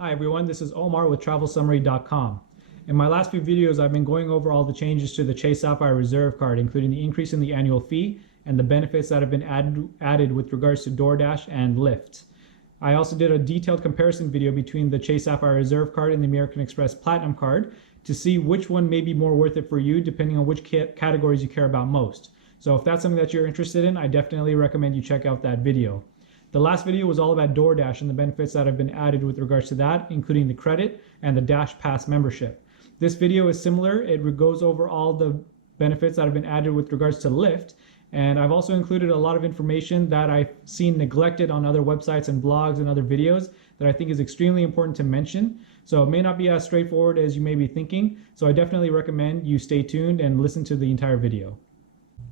Hi everyone, this is Omar with TravelSummary.com. In my last few videos, I've been going over all the changes to the Chase Sapphire Reserve card, including the increase in the annual fee and the benefits that have been added with regards to DoorDash and Lyft. I also did a detailed comparison video between the Chase Sapphire Reserve card and the American Express Platinum card to see which one may be more worth it for you depending on which categories you care about most. So if that's something that you're interested in, I definitely recommend you check out that video. The last video was all about DoorDash and the benefits that have been added with regards to that, including the credit and the Dash Pass membership. This video is similar. It goes over all the benefits that have been added with regards to Lyft, and I've also included a lot of information that I've seen neglected on other websites and blogs and other videos that I think is extremely important to mention. So it may not be as straightforward as you may be thinking, so I definitely recommend you stay tuned and listen to the entire video.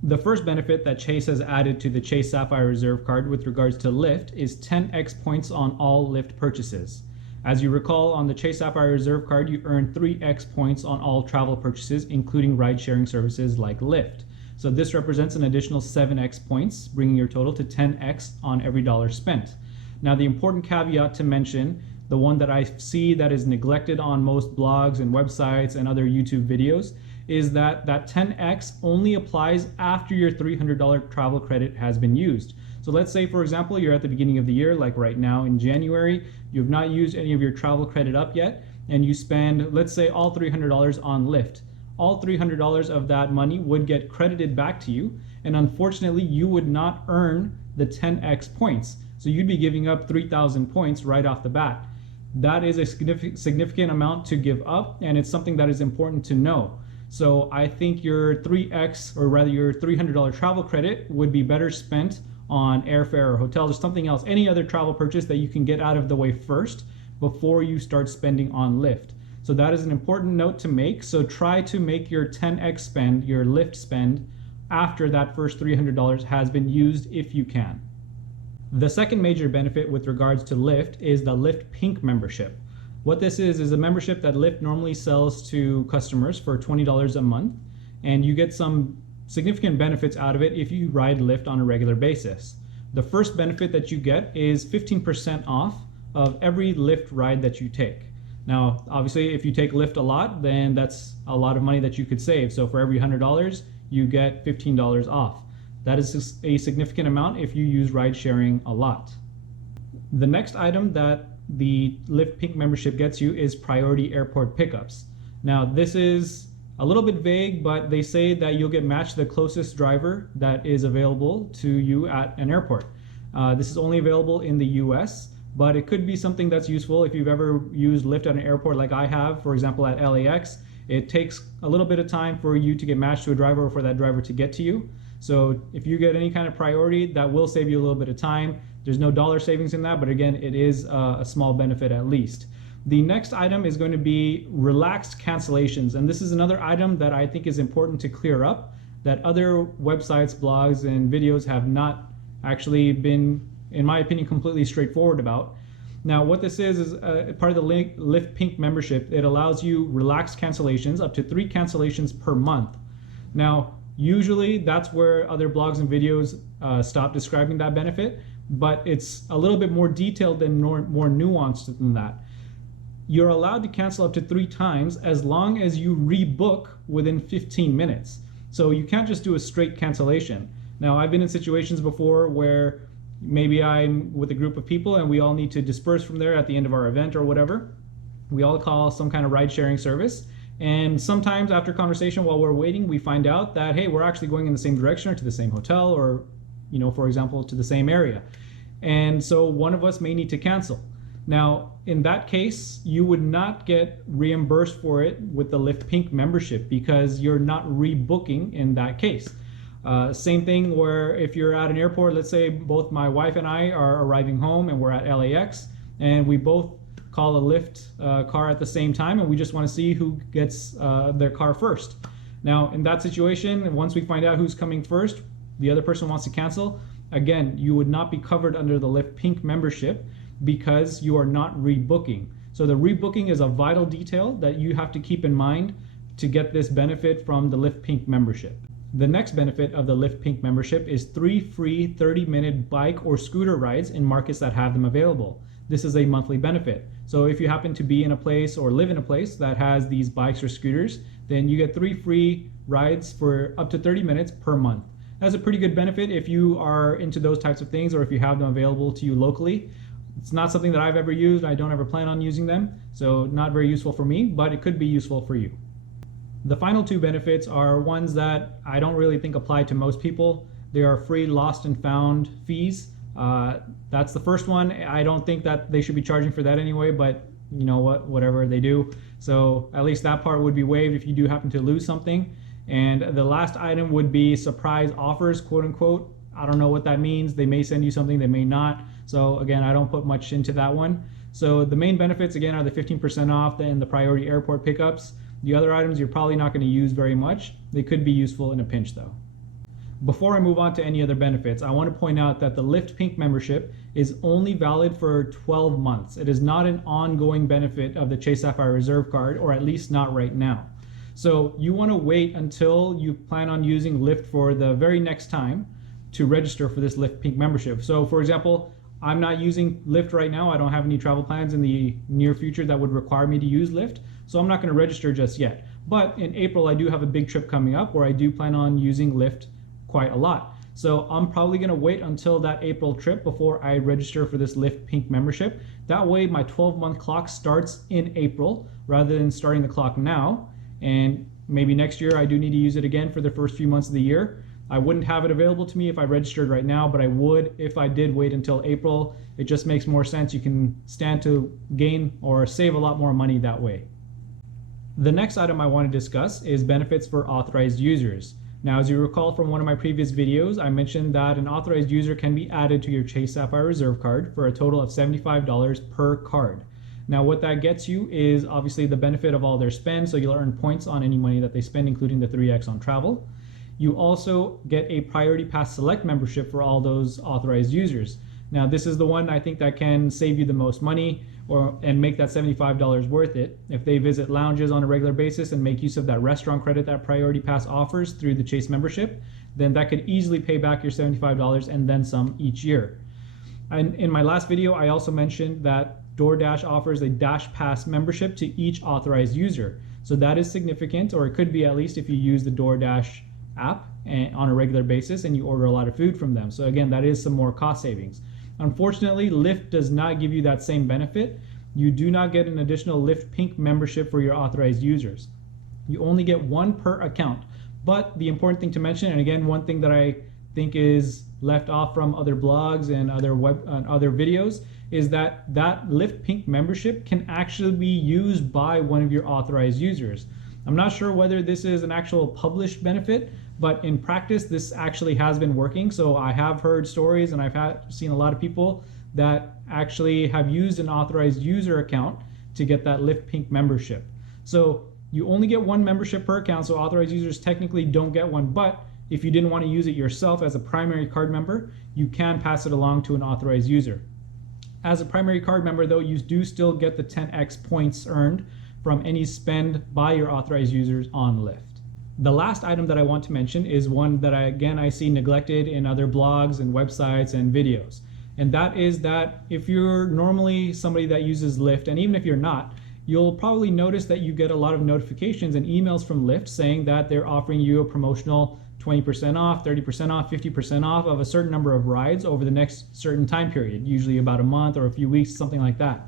The first benefit that Chase has added to the Chase Sapphire Reserve card with regards to Lyft is 10x points on all Lyft purchases. As you recall, on the Chase Sapphire Reserve card, you earn 3x points on all travel purchases, including ride-sharing services like Lyft. So this represents an additional 7x points, bringing your total to 10x on every dollar spent. Now, the important caveat to mention, the one that I see that is neglected on most blogs and websites and other YouTube videos, is that 10x only applies after your $300 travel credit has been used. So let's say, for example, you're at the beginning of the year, like right now in January, you've not used any of your travel credit up yet, and you spend, let's say, all $300 on Lyft. All $300 of that money would get credited back to you, and unfortunately, you would not earn the 10x points. So you'd be giving up 3,000 points right off the bat. That is a significant amount to give up, and it's something that is important to know. So I think your 3x, or rather your $300 travel credit, would be better spent on airfare or hotels or something else, any other travel purchase that you can get out of the way first before you start spending on Lyft. So that is an important note to make. So try to make your 10x spend, your Lyft spend, after that first $300 has been used if you can. The second major benefit with regards to Lyft is the Lyft Pink membership. What this is a membership that Lyft normally sells to customers for $20 a month, and you get some significant benefits out of it if you ride Lyft on a regular basis. The first benefit that you get is 15% off of every Lyft ride that you take. Now, obviously, if you take Lyft a lot, then that's a lot of money that you could save. So for every $100, you get $15 off. That is a significant amount if you use ride sharing a lot. The next item that the Lyft Pink membership gets you is priority airport pickups. Now, this is a little bit vague, but they say that you'll get matched the closest driver that is available to you at an airport. This is only available in the US, but it could be something that's useful if you've ever used Lyft at an airport like I have, for example, at LAX. It takes a little bit of time for you to get matched to a driver or for that driver to get to you. So if you get any kind of priority, that will save you a little bit of time. There's no dollar savings in that, but again, it is a small benefit at least. The next item is going to be relaxed cancellations. And this is another item that I think is important to clear up, that other websites, blogs, and videos have not actually been, in my opinion, completely straightforward about. Now, what this is part of the Lyft Pink membership. It allows you relaxed cancellations, up to 3 cancellations per month. Now, usually that's where other blogs and videos stop describing that benefit, but it's a little bit more detailed and more nuanced than that. You're allowed to cancel up to 3 times as long as you rebook within 15 minutes. So you can't just do a straight cancellation. Now, I've been in situations before where maybe I'm with a group of people and we all need to disperse from there at the end of our event or whatever. We all call some kind of ride sharing service. And sometimes after conversation while we're waiting, we find out that, hey, we're actually going in the same direction or to the same hotel or, for example, to the same area. And so one of us may need to cancel. Now, in that case, you would not get reimbursed for it with the Lyft Pink membership because you're not rebooking in that case. Same thing where if you're at an airport, let's say both my wife and I are arriving home and we're at LAX and we both call a Lyft car at the same time and we just want to see who gets their car first. Now, in that situation, once we find out who's coming first, the other person wants to cancel, again, you would not be covered under the Lyft Pink membership because you are not rebooking. So the rebooking is a vital detail that you have to keep in mind to get this benefit from the Lyft Pink membership. The next benefit of the Lyft Pink membership is 3 free 30-minute bike or scooter rides in markets that have them available. This is a monthly benefit. So if you happen to be in a place or live in a place that has these bikes or scooters, then you get 3 free rides for up to 30 minutes per month. That's a pretty good benefit if you are into those types of things or if you have them available to you locally. It's not something that I've ever used. I don't ever plan on using them, so not very useful for me, but it could be useful for you. The final 2 benefits are ones that I don't really think apply to most people. They are free lost and found fees. That's the first one. I don't think that they should be charging for that anyway, but you know what, whatever they do. So at least that part would be waived if you do happen to lose something. And the last item would be surprise offers, quote unquote. I don't know what that means. They may send you something, they may not. So again, I don't put much into that one. So the main benefits again are the 15% off and the priority airport pickups. The other items you're probably not going to use very much. They could be useful in a pinch though. Before I move on to any other benefits, I want to point out that the Lyft Pink membership is only valid for 12 months. It is not an ongoing benefit of the Chase Sapphire Reserve card, or at least not right now. So you want to wait until you plan on using Lyft for the very next time to register for this Lyft Pink membership. So for example, I'm not using Lyft right now. I don't have any travel plans in the near future that would require me to use Lyft. So I'm not going to register just yet. But in April, I do have a big trip coming up where I do plan on using Lyft quite a lot. So I'm probably going to wait until that April trip before I register for this Lyft Pink membership. That way my 12-month clock starts in April rather than starting the clock now. And maybe next year I do need to use it again for the first few months of the year. I wouldn't have it available to me if I registered right now, but I would if I did wait until April. It just makes more sense. You can stand to gain or save a lot more money that way. The next item I want to discuss is benefits for authorized users. Now, as you recall from one of my previous videos, I mentioned that an authorized user can be added to your Chase Sapphire Reserve card for a total of $75 per card. Now, what that gets you is obviously the benefit of all their spend, so you'll earn points on any money that they spend, including the 3x on travel. You also get a Priority Pass Select membership for all those authorized users. Now, this is the one I think that can save you the most money and make that $75 worth it. If they visit lounges on a regular basis and make use of that restaurant credit that Priority Pass offers through the Chase membership, then that could easily pay back your $75 and then some each year. And in my last video, I also mentioned that DoorDash offers a Dash Pass membership to each authorized user. So that is significant, or it could be at least if you use the DoorDash app on a regular basis and you order a lot of food from them. So again, that is some more cost savings. Unfortunately, Lyft does not give you that same benefit. You do not get an additional Lyft Pink membership for your authorized users. You only get one per account. But the important thing to mention, and again, one thing that I think is left off from other blogs and other videos, is that that Lyft Pink membership can actually be used by one of your authorized users. I'm not sure whether this is an actual published benefit, but in practice, this actually has been working. So I have heard stories and I've seen a lot of people that actually have used an authorized user account to get that Lyft Pink membership. So you only get one membership per account, so authorized users technically don't get one, but if you didn't want to use it yourself as a primary card member, you can pass it along to an authorized user. As a primary card member though, you do still get the 10x points earned from any spend by your authorized users on Lyft. The last item that I want to mention is one that I see neglected in other blogs and websites and videos. And that is that if you're normally somebody that uses Lyft, and even if you're not, you'll probably notice that you get a lot of notifications and emails from Lyft saying that they're offering you a promotional 20% off, 30% off, 50% off of a certain number of rides over the next certain time period, usually about a month or a few weeks, something like that.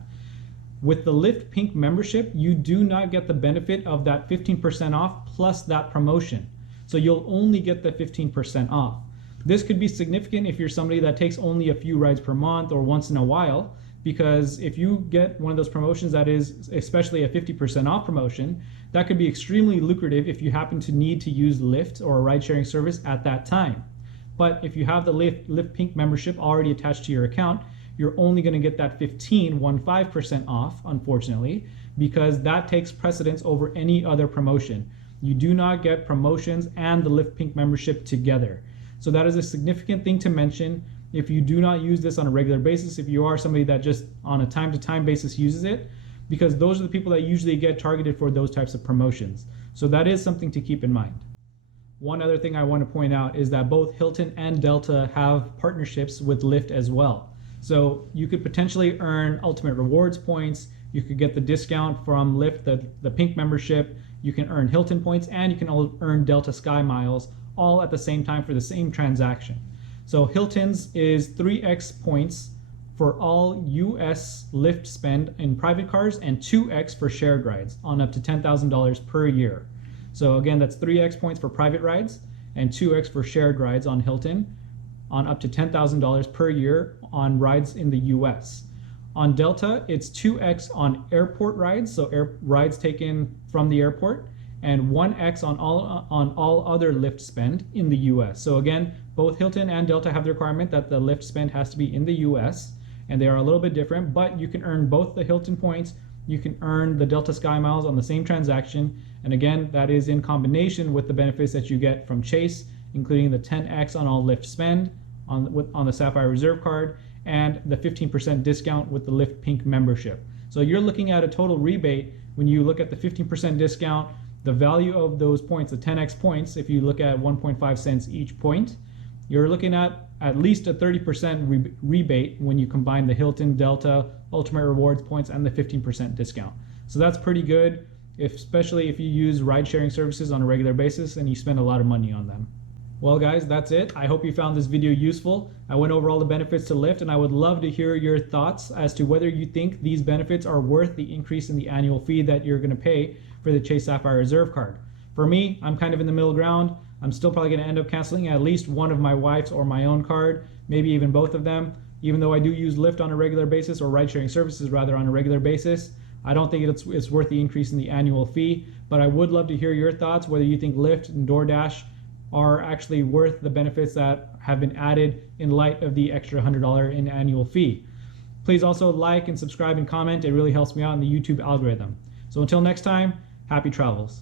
With the Lyft Pink membership, you do not get the benefit of that 15% off plus that promotion. So you'll only get the 15% off. This could be significant if you're somebody that takes only a few rides per month or once in a while, because if you get one of those promotions that is especially a 50% off promotion, that could be extremely lucrative if you happen to need to use Lyft or a ride-sharing service at that time. But if you have the Lyft Pink membership already attached to your account, you're only going to get that 15% off, unfortunately, because that takes precedence over any other promotion. You do not get promotions and the Lyft Pink membership together. So that is a significant thing to mention. If you do not use this on a regular basis, if you are somebody that just on a time-to-time basis uses it, because those are the people that usually get targeted for those types of promotions. So that is something to keep in mind. One other thing I want to point out is that both Hilton and Delta have partnerships with Lyft as well. So you could potentially earn ultimate rewards points. You could get the discount from Lyft, the pink membership. You can earn Hilton points, and you can earn Delta Sky Miles all at the same time for the same transaction. So Hilton's is 3x points for all US Lyft spend in private cars and 2x for shared rides on up to $10,000 per year. So again, that's 3x points for private rides and 2x for shared rides on Hilton on up to $10,000 per year on rides in the US. On Delta, it's 2x on airport rides, so rides taken from the airport, and 1x on all other Lyft spend in the US. So again, both Hilton and Delta have the requirement that the Lyft spend has to be in the US, and they are a little bit different, but you can earn both the Hilton points, you can earn the Delta Sky Miles on the same transaction, and again, that is in combination with the benefits that you get from Chase, including the 10x on all Lyft spend on the Sapphire Reserve card, and the 15% discount with the Lyft Pink membership. So you're looking at a total rebate when you look at the 15% discount, the value of those points, the 10x points, if you look at 1.5 cents each point, you're looking at least a 30% rebate when you combine the Hilton, Delta, Ultimate Rewards points, and the 15% discount. So that's pretty good, especially if you use ride-sharing services on a regular basis and you spend a lot of money on them. Well guys, that's it. I hope you found this video useful. I went over all the benefits to Lyft, and I would love to hear your thoughts as to whether you think these benefits are worth the increase in the annual fee that you're going to pay for the Chase Sapphire Reserve card. For me, I'm kind of in the middle ground. I'm still probably going to end up canceling at least one of my wife's or my own card, maybe even both of them. Even though I do use Lyft on a regular basis, or ride-sharing services rather, on a regular basis, I don't think it's worth the increase in the annual fee. But I would love to hear your thoughts, whether you think Lyft and DoorDash are actually worth the benefits that have been added in light of the extra $100 in annual fee. Please also like and subscribe and comment. It really helps me out in the YouTube algorithm. So until next time, happy travels.